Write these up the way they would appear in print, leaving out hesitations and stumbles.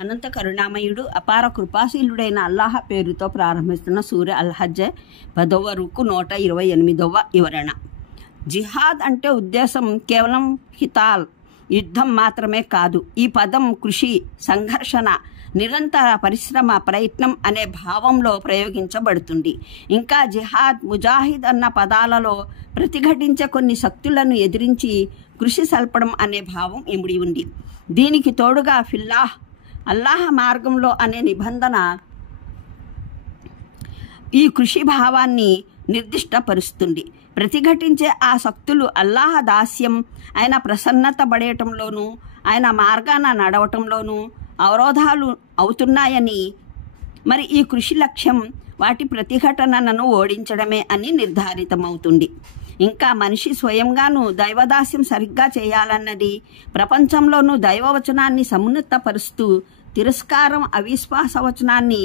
అనంత కరుణామయుడు అపార కృపాశీలుడైన అల్లాహ్ పేరుతో ప్రారంభిస్తున్న సూర్య అల్-హజ్ 10వ రుకు 128వ వివరణ. జిహాద్ అంటే ఉద్దేశం కేవలం హితాల్ యుద్ధం మాత్రమే కాదు. ఈ పదం కృషి, సంఘర్షణ, నిరంతర పరిశ్రమ, ప్రయత్నం అనే భావంలో ప్రయోగించబడుతుంది. ఇంకా జిహాద్, ముజాహిద్ అన్న పదాలలో ప్రతిఘటించే కొన్ని శక్తులను ఎదిరించి కృషి సల్పడం అనే భావం ఇమిడి ఉంది. దీనికి తోడుగా ఫిల్లాహ్, అల్లాహ్ మార్గంలో అనే నిబంధన ఈ కృషి భావాన్ని నిర్దిష్టపరుస్తుంది. ప్రతిఘటించే ఆ శక్తులు అల్లాహ్ దాస్యం, ఆయన ప్రసన్నత పడేయటంలోనూ ఆయన మార్గాన నడవటంలోనూ అవరోధాలు అవుతున్నాయని, మరి ఈ కృషి లక్ష్యం వాటి ప్రతిఘటనను ఓడించడమే అని నిర్ధారితమవుతుంది. ఇంకా మనిషి స్వయంగానూ దైవదాస్యం సరిగ్గా చేయాలన్నది, ప్రపంచంలోనూ దైవవచనాన్ని సమున్నతపరుస్తూ తిరస్కారం, అవిశ్వాస వచనాన్ని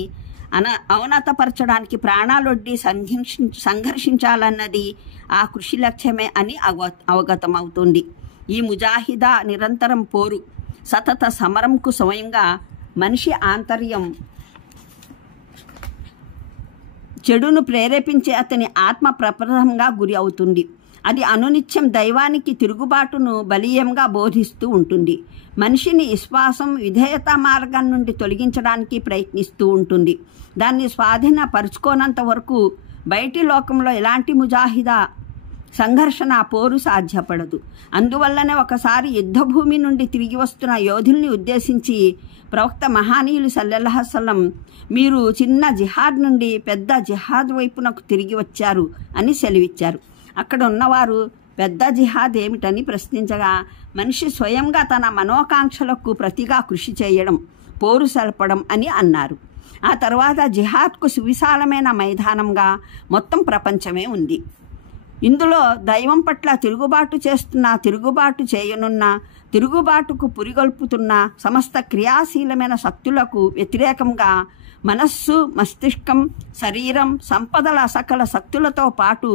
అవనతపరచడానికి ప్రాణాలొడ్డి సంఘర్షించాలన్నది ఆ కృషి లక్ష్యమే అని అవగతమవుతుంది. ఈ ముజాహిదా నిరంతరం పోరు, సతత సమరంకు స్వయంగా మనిషి ఆంతర్యం చెడును ప్రేరేపించే అతని ఆత్మ ప్రప్రదంగా గురి అవుతుంది. అది అనునిత్యం దైవానికి తిరుగుబాటును బలీయంగా బోధిస్తూ ఉంటుంది. మనిషిని విశ్వాసం, విధేయత మార్గం నుండి తొలగించడానికి ప్రయత్నిస్తూ ఉంటుంది. దాన్ని స్వాధీనపరుచుకోనంత వరకు బయటి లోకంలో ఎలాంటి ముజాహిదా సంఘర్షణ, పోరు సాధ్యపడదు. అందువల్లనే ఒకసారి యుద్ధభూమి నుండి తిరిగి వస్తున్న యోధుల్ని ఉద్దేశించి ప్రవక్త మహానీయులు సల్లల్లాహు అలైహి వసల్లం, మీరు చిన్న జిహాద్ నుండి పెద్ద జిహాద్ వైపునకు తిరిగి వచ్చారు అని సెలవిచ్చారు. అక్కడ ఉన్నవారు పెద్ద జిహాద్ ఏమిటని ప్రశ్నించగా, మనిషి స్వయంగా తన మనోకాంక్షలకు ప్రతిగా కృషి చేయడం, పోరు సల్పడం అని అన్నారు. ఆ తర్వాత జిహాద్కు సువిశాలమైన మైదానంగా మొత్తం ప్రపంచమే ఉంది. ఇందులో దైవం పట్ల తిరుగుబాటు చేస్తున్న, తిరుగుబాటు చేయనున్న, తిరుగుబాటుకు పురిగొల్పుతున్న సమస్త క్రియాశీలమైన శక్తులకు వ్యతిరేకంగా మనస్సు, మస్తిష్కం, శరీరం, సంపదల సకల శక్తులతో పాటు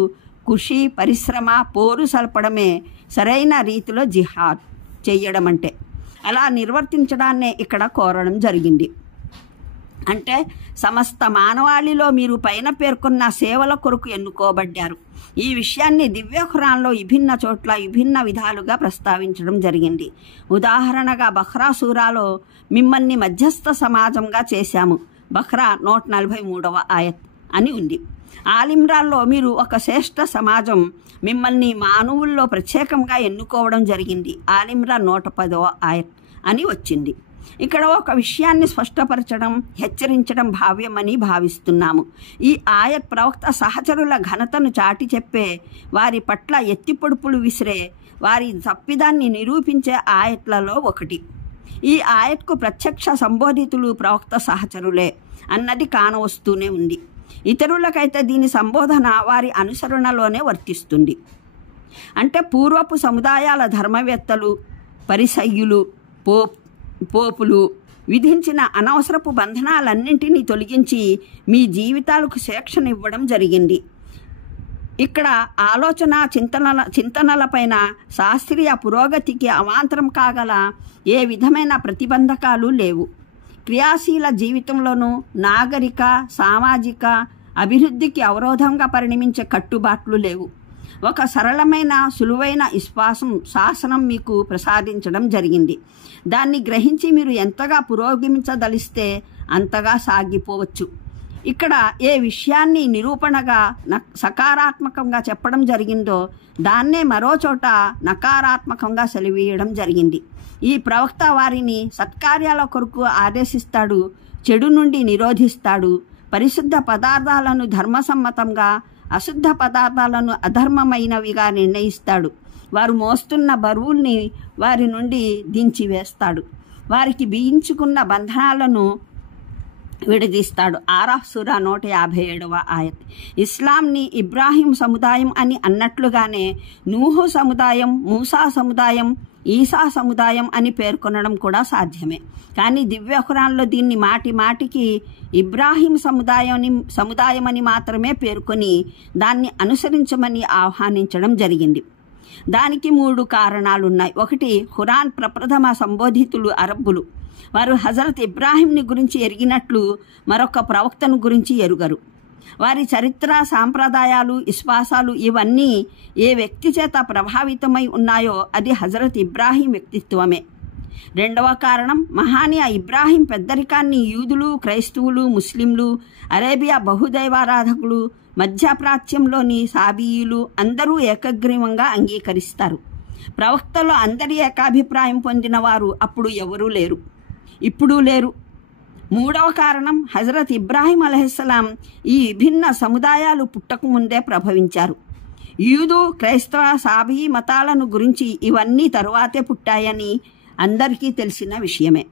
కృషి, పరిశ్రమ, పోరు సల్పడమే సరైన రీతిలో జిహాద్ చెయ్యడం అంటే. అలా నిర్వర్తించడాన్నే ఇక్కడ కోరడం జరిగింది. అంటే సమస్త మానవాళిలో మీరు పైన పేర్కొన్న సేవల కొరకు ఎన్నుకోబడ్డారు. ఈ విషయాన్ని దివ్య ఖురాన్లో విభిన్న చోట్ల విభిన్న విధాలుగా ప్రస్తావించడం జరిగింది. ఉదాహరణగా బఖ్రా సూరాలో మిమ్మల్ని మధ్యస్థ సమాజంగా చేశాము, బఖ్రా 143వ ఆయత్ అని ఉంది. ఆలిమ్రాన్లో మీరు ఒక శ్రేష్ఠ సమాజం, మిమ్మల్ని మానవుల్లో ప్రత్యేకంగా ఎన్నుకోవడం జరిగింది, ఆలిమ్రాన్ 110వ ఆయత్ అని వచ్చింది. ఇక్కడ ఒక విషయాన్ని స్పష్టపరచడం, హెచ్చరించడం భావ్యమని భావిస్తున్నాము. ఈ ఆయత్ ప్రవక్త సహచరుల ఘనతను చాటి చెప్పే, వారి పట్ల ఎత్తిపొడుపులు విసిరే, వారి తప్పిదాన్ని నిరూపించే ఆయత్లలో ఒకటి. ఈ ఆయత్కు ప్రత్యక్ష సంబోధితులు ప్రవక్త సహచరులే అన్నది కానవస్తూనే ఉంది. ఇతరులకైతే దీని సంబోధన వారి అనుసరణలోనే వర్తిస్తుంది. అంటే పూర్వపు సముదాయాల ధర్మవేత్తలు, పరిసయ్యులు, పోపులు విధించిన అనవసరపు బంధనాలన్నింటినీ తొలగించి మీ జీవితాలకు శిక్షణనివ్వడం జరిగింది. ఇక్కడ ఆలోచన చింతనలపైన శాస్త్రీయ పురోగతికి అవాంతరం కాగల ఏ విధమైన ప్రతిబంధకాలు లేవు. క్రియాశీల జీవితంలోనూ నాగరిక, సామాజిక అభివృద్ధికి అవరోధంగా పరిణమించే కట్టుబాట్లు లేవు. ఒక సరళమైన, సులువైన శాసనం మీకు ప్రసాదించడం జరిగింది. దాన్ని గ్రహించి మీరు ఎంతగా పురోగమించదలిస్తే అంతగా సాగిపోవచ్చు. ఇక్కడ ఏ విషయాన్ని నిరూపణగా సకారాత్మకంగా చెప్పడం జరిగిందో దాన్నే మరో చోట నకారాత్మకంగా సెలవీయడం జరిగింది. ఈ ప్రవక్త వారిని సత్కార్యాల కొరకు ఆదేశిస్తాడు, చెడు నుండి నిరోధిస్తాడు, పరిశుద్ధ పదార్థాలను ధర్మసమ్మతంగా, అశుద్ధ పదార్థాలను అధర్మమైనవిగా నిర్ణయిస్తాడు. వారు మోస్తున్న బరువుల్ని వారి నుండి దించివేస్తాడు, వారికి బిగించుకున్న బంధనాలను విడదీస్తాడు. ఆరాఫ్ సూరా 157వ ఆయత్. ఇస్లాంని ఇబ్రాహీం సముదాయం అని అన్నట్లుగానే నూహు సముదాయం, మూసా సముదాయం, ఈసా సముదాయం అని పేర్కొనడం కూడా సాధ్యమే. కానీ దివ్య ఖురాన్లో దీన్ని మాటి మాటికి ఇబ్రాహీం సముదాయం అని మాత్రమే పేర్కొని దాన్ని అనుసరించమని ఆహ్వానించడం జరిగింది. దానికి 3 కారణాలున్నాయి. ఒకటి, ఖురాన్ ప్రప్రథమ సంబోధితులు అరబ్బులు. వారు హజరత్ ఇబ్రాహీంని గురించి ఎరిగినట్లు మరొక ప్రవక్తను గురించి ఎరుగరు. వారి చరిత్ర, సాంప్రదాయాలు, విశ్వాసాలు ఇవన్నీ ఏ వ్యక్తి చేత ప్రభావితమై ఉన్నాయో అది హజరత్ ఇబ్రాహీం వ్యక్తిత్వమే. రెండవ కారణం, మహానీయ ఇబ్రాహీం పెద్దరికాన్ని యూదులు, క్రైస్తవులు, ముస్లింలు, అరేబియా బహుదైవారాధకులు, మధ్యప్రాచ్యంలోని సాబీయులు అందరూ ఏకగ్రీవంగా అంగీకరిస్తారు. ప్రవక్తలు అందరి ఏకాభిప్రాయం పొందిన వారు అప్పుడు ఎవరూ లేరు, ఇప్పుడు లేరు. మూడవ కారణం, హజరత్ ఇబ్రాహీం అలైహిస్సలాం ఈ విభిన్న సముదాయాలు పుట్టకముందే ప్రభవించారు. యూదు, క్రైస్తవ, సాబీ మతాలను గురించి ఇవన్నీ తరువాతే పుట్టాయని అందరికీ తెలిసిన విషయమే.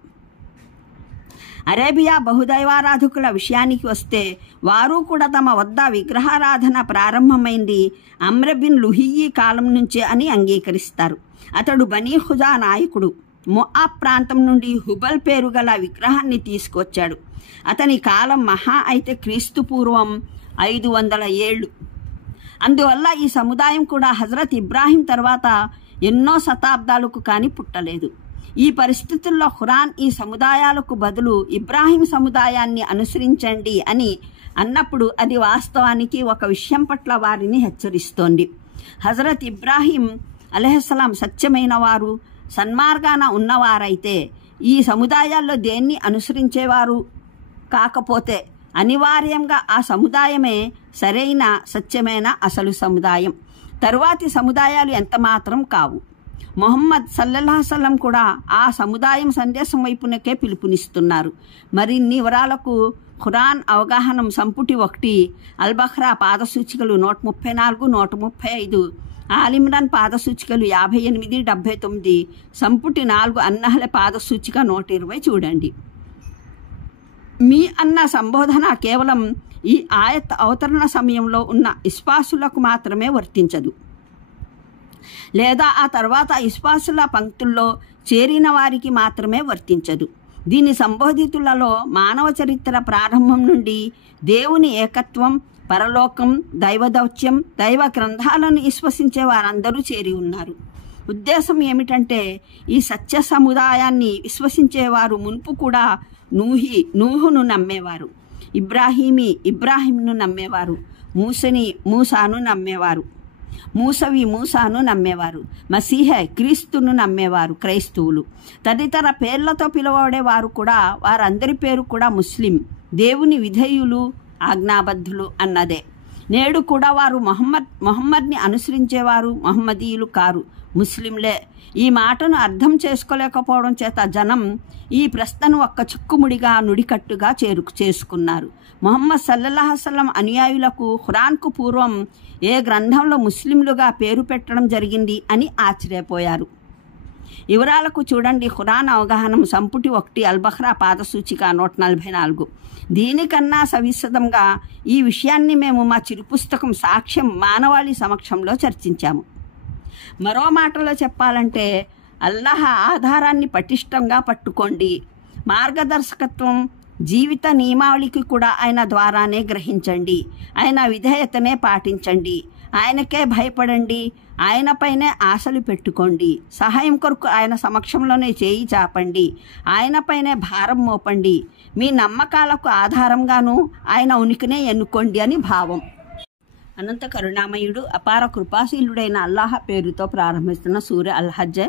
అరేబియా బహుదైవారాధకుల విషయానికి వస్తే వారు కూడా తమ వద్ద విగ్రహారాధన ప్రారంభమైంది అమ్ర్ బిన్ లుహియ్యి కాలం నుంచే అని అంగీకరిస్తారు. అతడు బనీ ఖుజా నాయకుడు. మొఆబ్ ప్రాంతం నుండి హుబల్ పేరు గల విగ్రహాన్ని తీసుకొచ్చాడు. అతని కాలం మహా అయితే క్రీస్తు పూర్వం 500 ఏళ్ళు. అందువల్ల ఈ సముదాయం కూడా హజరత్ ఇబ్రాహీం తర్వాత ఎన్నో శతాబ్దాలకు కానీ పుట్టలేదు. ఈ పరిస్థితుల్లో ఖురాన్ ఈ సముదాయాలకు బదులు ఇబ్రాహీం సముదాయాన్ని అనుసరించండి అని అన్నప్పుడు అది వాస్తవానికి ఒక విషయం పట్ల వారిని హెచ్చరిస్తోంది. హజరత్ ఇబ్రాహీం అలైహిస్సలాం సత్యమైన వారు, సన్మార్గాన ఉన్నవారైతే ఈ సముదాయాల్లో దేన్ని అనుసరించేవారు కాకపోతే అనివార్యంగా ఆ సముదాయమే సరైన సత్యమైన అసలు సముదాయం. తరువాతి సముదాయాలు ఎంతమాత్రం కావు. మొహమ్మద్ సల్లల్లాహు అలైహి వసల్లం కూడా ఆ సముదాయం సందేశం వైపునకే పిలుపునిస్తున్నారు. మరిన్ని వివరాలకు ఖురాన్ అవగాహనం సంపుటి 1 అల్-బఖ్రా పాదసూచికలు 134, 135, ఆలిమ్రాన్ పాదసూచికలు 58, 79, సంపుటి 4 అన్నహల పాదసూచిక 120 చూడండి. మీ అన్న సంబోధన కేవలం ఈ ఆయత్ అవతరణ సమయంలో ఉన్న విశ్వాసులకు మాత్రమే వర్తించదు, లేదా ఆ తర్వాత విశ్వాసుల పంక్తుల్లో చేరిన వారికి మాత్రమే వర్తించదు. దీని సంబోధితులలో మానవ చరిత్ర ప్రారంభం నుండి దేవుని ఏకత్వం, పరలోకం, దైవదౌత్యం, దైవ గ్రంథాలను విశ్వసించే వారందరూ చేరి ఉన్నారు. ఉద్దేశం ఏమిటంటే ఈ సత్య సముదాయాన్ని విశ్వసించేవారు మునుపు కూడా నూహును నమ్మేవారు, ఇబ్రాహీంను నమ్మేవారు, మూసాను నమ్మేవారు, మసీహే క్రీస్తును నమ్మేవారు క్రైస్తవులు. తదితర పేర్లతో పిలువబడేవారు కూడా వారందరి పేరు కూడా ముస్లిం, దేవుని విధేయులు, ఆజ్ఞాబద్ధులు అన్నదే. నేడు కూడా వారు మొహమ్మద్ని అనుసరించేవారు మహమ్మదీయులు కారు, ముస్లింలే. ఈ మాటను అర్థం చేసుకోలేకపోవడం చేత జనం ఈ ప్రశ్నను ఒక్క చిక్కుముడిగా నుడికట్టుగా చేసుకున్నారు. మొహమ్మద్ సల్లల్లాహు అలైహి వసల్లం అనుయాయులకు ఖురాన్కు పూర్వం ఏ గ్రంథంలో ముస్లింలుగా పేరు పెట్టడం జరిగింది అని ఆశ్చర్యపోయారు. వివరాలకు చూడండి ఖురాన్ అవగాహనం సంపుటి 1 అల్-బఖ్రా పాదసూచిక 144. దీనికన్నా సవిశదంగా ఈ విషయాన్ని మేము మా చిరుపుస్తకం సాక్ష్యం మానవాళి సమక్షంలో చర్చించాము. మరో మాటలో చెప్పాలంటే అల్లాహ్ ఆధారాన్ని పటిష్టంగా పట్టుకోండి, మార్గదర్శకత్వం, జీవిత నియమావళికి కూడా ఆయన ద్వారానే గ్రహించండి, ఆయన విధేయతనే పాటించండి, ఆయనకే భయపడండి, ఆయనపైనే ఆశలు పెట్టుకోండి, సహాయం కొరకు ఆయన సమక్షంలోనే చేయి చాపండి, ఆయనపైనే భారం మోపండి, మీ నమ్మకాలకు ఆధారంగాను ఆయన ఉనికినే ఎన్నుకోండి అని భావం. అనంత కరుణామయుడు అపార కృపాశీలుడైన అల్లాహ్ పేరుతో ప్రారంభిస్తున్న సూర అల్-హజ్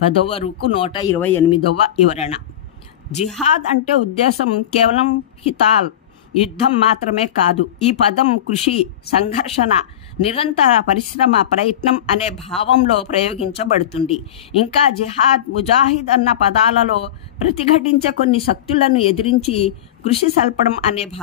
10వ రుకు 128వ వివరణ. జిహాద్ అంటే ఉద్దేశం కేవలం హితాల్, యుద్ధం మాత్రమే కాదు. ఈ పదం కృషి, సంఘర్షణ, నిరంతర పరిశ్రమ, ప్రయత్నం అనే భావంలో ప్రయోగించబడుతుంది. ఇంకా జిహాద్, ముజాహిద్ అన్న పదాలలో ప్రతిఘటించే కొన్ని శక్తులను ఎదిరించి కృషి సల్పడం అనే